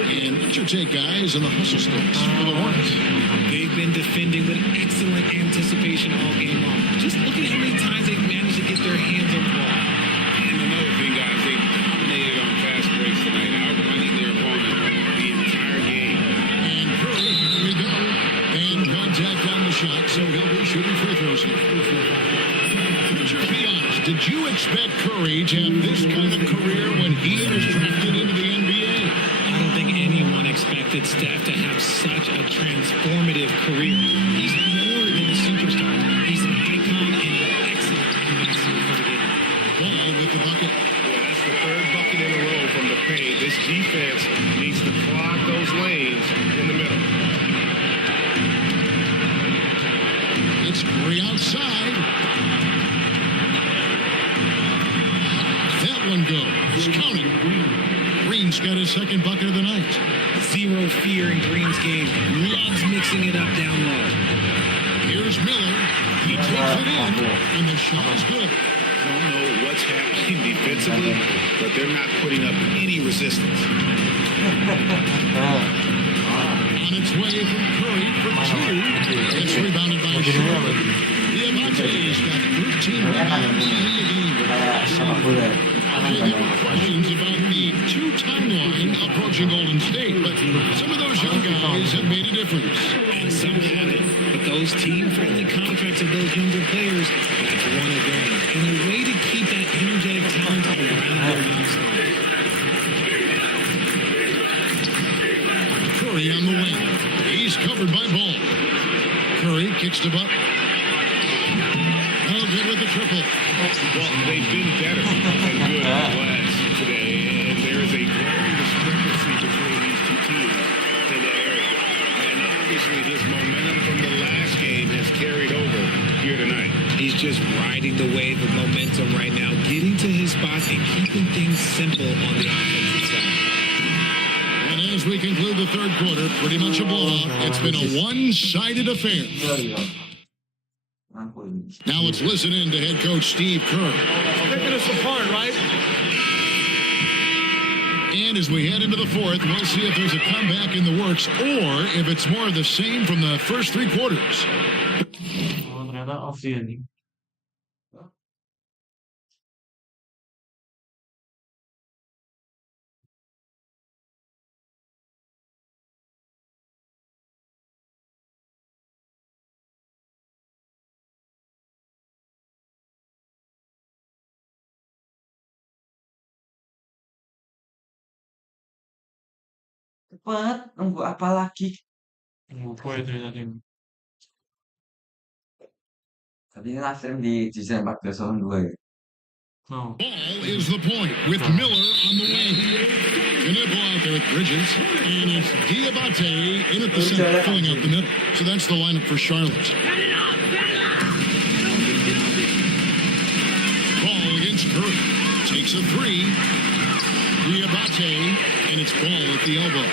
And what's your take, guys, on the hustle sticks for the Hornets? They've been defending with excellent anticipation all game long. Just look at how many times they've managed to get their hands on the ball. And another thing, guys, they dominated on fast breaks tonight, outrunning their opponent the entire game. And Curry, here we go. And contact on the shot, so he'll be shooting free throws here. Richard, be honest, did you expect Curry to have this kind of career when he was drafted into the NBA? I don't think anyone expected Steph to have such a transformative career. He's more than a superstar. He's an icon and an excellent ambassador for the game. Ball with the bucket. Well, that's the third bucket in a row from the paint. This defense needs to clog those lanes in the middle. It's Curry outside. That one goes. Counting. Green's got his second bucket of the night. Zero fear in Green's game. Loves mixing it up down low. Here's Miller. He takes it in, and the shot is good. I don't know what's happening defensively, but they're not putting up any resistance. On its way from Curry for two. It's rebounded by Sherwood. Diamante's got 13 rebounds in the game. There were questions about the two timeline approaching Golden State, but some of those young guys have made a difference. And some haven't. But those team-friendly contracts of those younger players, that's one of them. And a way to keep that Fakes to Butler. No good with the triple. Well, they've been better than good in the glass today, and there is a glaring discrepancy between these two teams in that area. And obviously, his momentum from the last game has carried over here tonight. He's just riding the wave of momentum right now, getting to his spots and keeping things simple on the offensive side. And as we conclude the third quarter, pretty much a blowout. It's been a one-sided affair. Now let's listen in to head coach Steve Kerr. Picking us apart, right? And as we head into the fourth, we'll see if there's a comeback in the works or if it's more of the same from the first three quarters. Oh, ternyata off sih anjing. Cepat, nunggu apa lagi? Lupa ya ternyata ini. Tapi ini live stream di Desain 1402 ya. No. Ball is the point with Miller on the wing. And they ball out there with Bridges. And it's Diabate in at the center, filling out the middle. So that's the lineup for Charlotte. Ball against Curry. Takes a three. Diabate, and it's Ball at the elbow.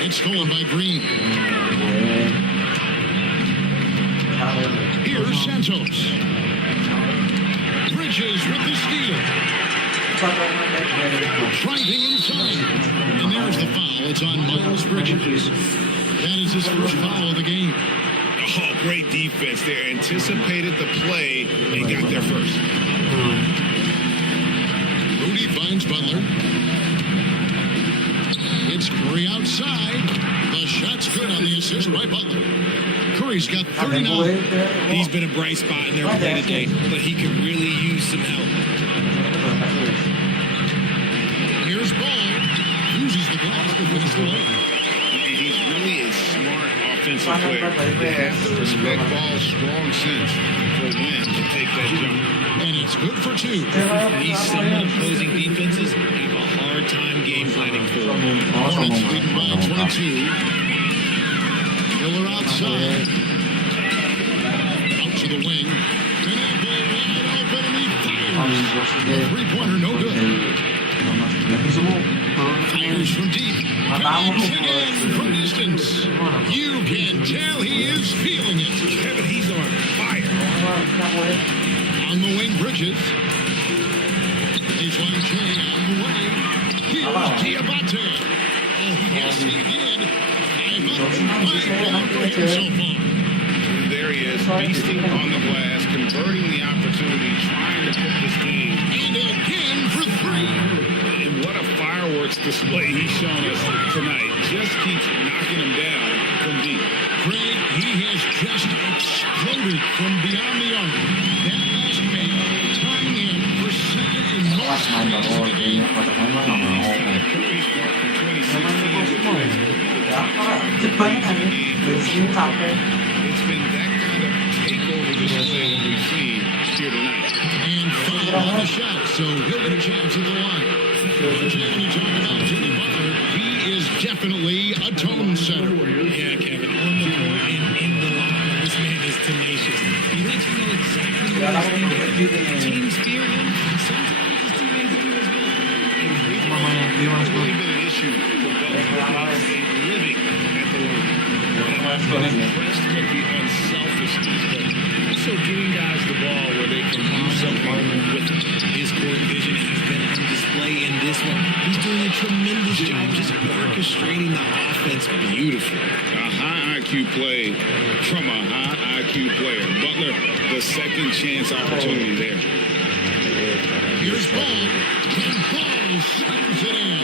It's stolen by Green. Here's Santos. Bridges with the steal. Driving inside. And there's the foul. It's on Miles Bridges. That is his first foul of the game. Oh, great defense there. Anticipated the play and got there first. Rudy finds Butler. It's Curry outside. The shot's good on the assist by Butler. Curry's got 39. He's been a bright spot in their play today, but he could really use some help. Here's Ball. Uses the glass to finish the layup. He's really a smart offensive player. You have to respect Ball's strong sense for when to take that jump. And it's good for two. These somewhat opposing defenses have a hard time game planning for him. Hornets leading by 22. Miller outside. Out to the wing. And that ball wide open and he fires. The three-pointer no good. Fires from deep. Fires again from distance. You can tell he is feeling it. Kevin, he's on fire. On the wing, Bridges. Baseline Shea on the way. Here's Diabate. Oh, yes, he did. 5 up for him so far. There he is, feasting on the glass, converting the opportunity, trying to put this game. And again for three. And what a fireworks display he's shown us tonight. Just keeps knocking him down from deep. Craig, he has just exploded from beyond the arc. That last make, tying him for second in most threes of the game. Curry's mark from 2016. It's been that kind of takeover display that we've seen here tonight. And foul on the shot, so he'll get a chance at the line. When you talk about Jimmy Butler, he is definitely a tone setter. Yeah, Kevin, on the court and in the line, this man is tenacious. He lets you know exactly what he's thinking. Teams fear him, and sometimes his teammates do as well. It's really been an issue for Butler. He's living at the line. I've been impressed with the unselfishness, but also giving guys the ball where they can do something with it. His court vision has been on display in this one. He's doing a tremendous job just orchestrating the offense beautifully. A high IQ play from a high IQ player. Butler, the second chance opportunity there. Here's Ball. And Ball slams it in.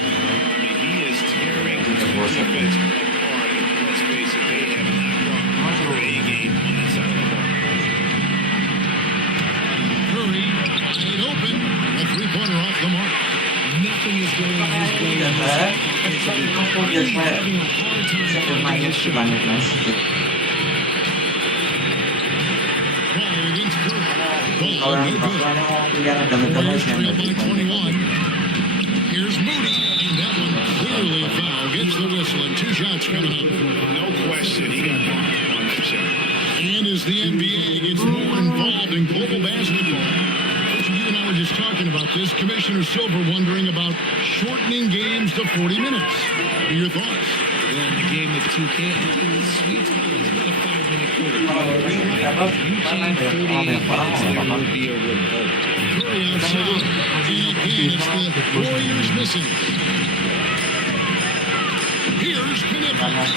He is tearing the defense apart. And let's face it, they have not brought their A game on that side of the ball. Curry, wide open. A three-pointer off the mark. Nothing is going on his way on this offensively. Really having a hard time finding his shot. Ball no good. Warriors trail by 21. Here's Moody, and that one clearly a foul. Gets the whistle, and 2 shots coming up. No question, he got bumped on that shot. And as the NBA gets more involved in global basketball, Coach, you and I were just talking about this. Commissioner Silver wondering about shortening games to 40 minutes. What are your thoughts? Well, in the game of 2K, I think the sweet spot is about a 5-minute quarter. You change 48 minutes, there will be a revolt. Curry outside. And again, it's the Warriors missing. Here's Knippers.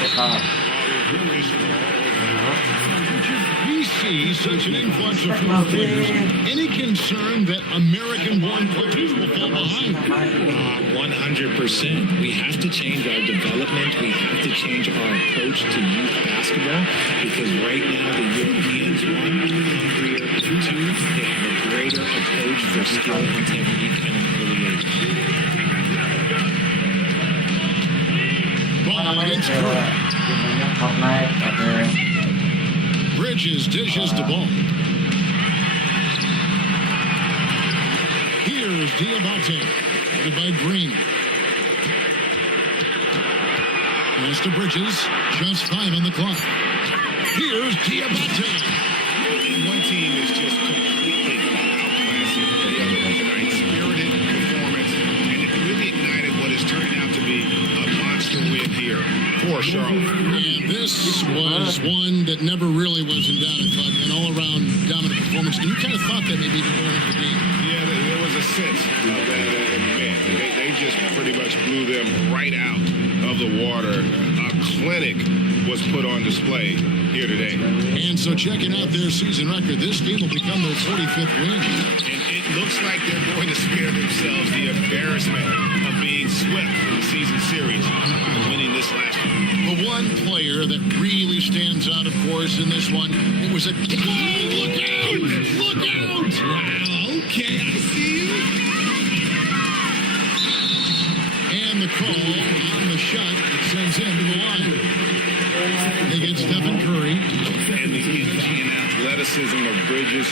We see such an influx of foreign players. Any concern that American-born players will fall behind? 100%. We have to change our development. We have to change our approach to youth basketball because right now the Europeans, one, hungrier, two, they have a greater approach for skill and technique at an early age. Ball against Curry. Bridges dishes the ball. Here's Diabate, headed by Green. Pass to Bridges, just 5 on the clock. Here's Diabate. One team is just completely outclassing the other tonight. Spirited performance, and it really ignited what is turning out to be a monster win here for Charlotte. And this was one that never really was in doubt, I thought, an all-around dominant performance. And you kind of thought that maybe going into the game. Yeah, there was a sense of that. Man, they just pretty much blew them right out of the water. A clinic was put on display here today. And so checking out their season record, this game will become their 45th win. And it looks like they're going to spare themselves the embarrassment of being swept in the season series by winning this last one. The one player that really stands out, of course, in this one, it was a... Oh, look out! Look out! Wow, okay, I see you. And the call on the shot that sends him to the line. They get Stephen Curry. And the energy and athleticism of Bridges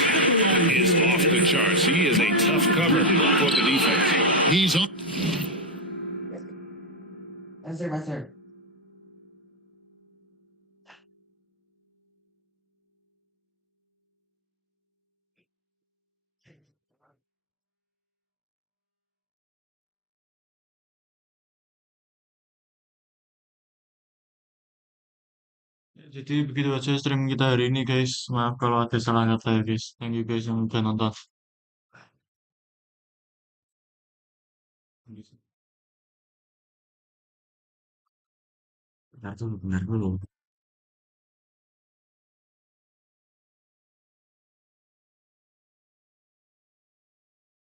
is off the charts. He is a tough cover for the defense. He's on. Master. Jadi begitu aja streaming kita hari ini guys. Maaf kalau ada salah kata ya guys. Thank you guys yang udah nonton. Nah, itu benar dulu.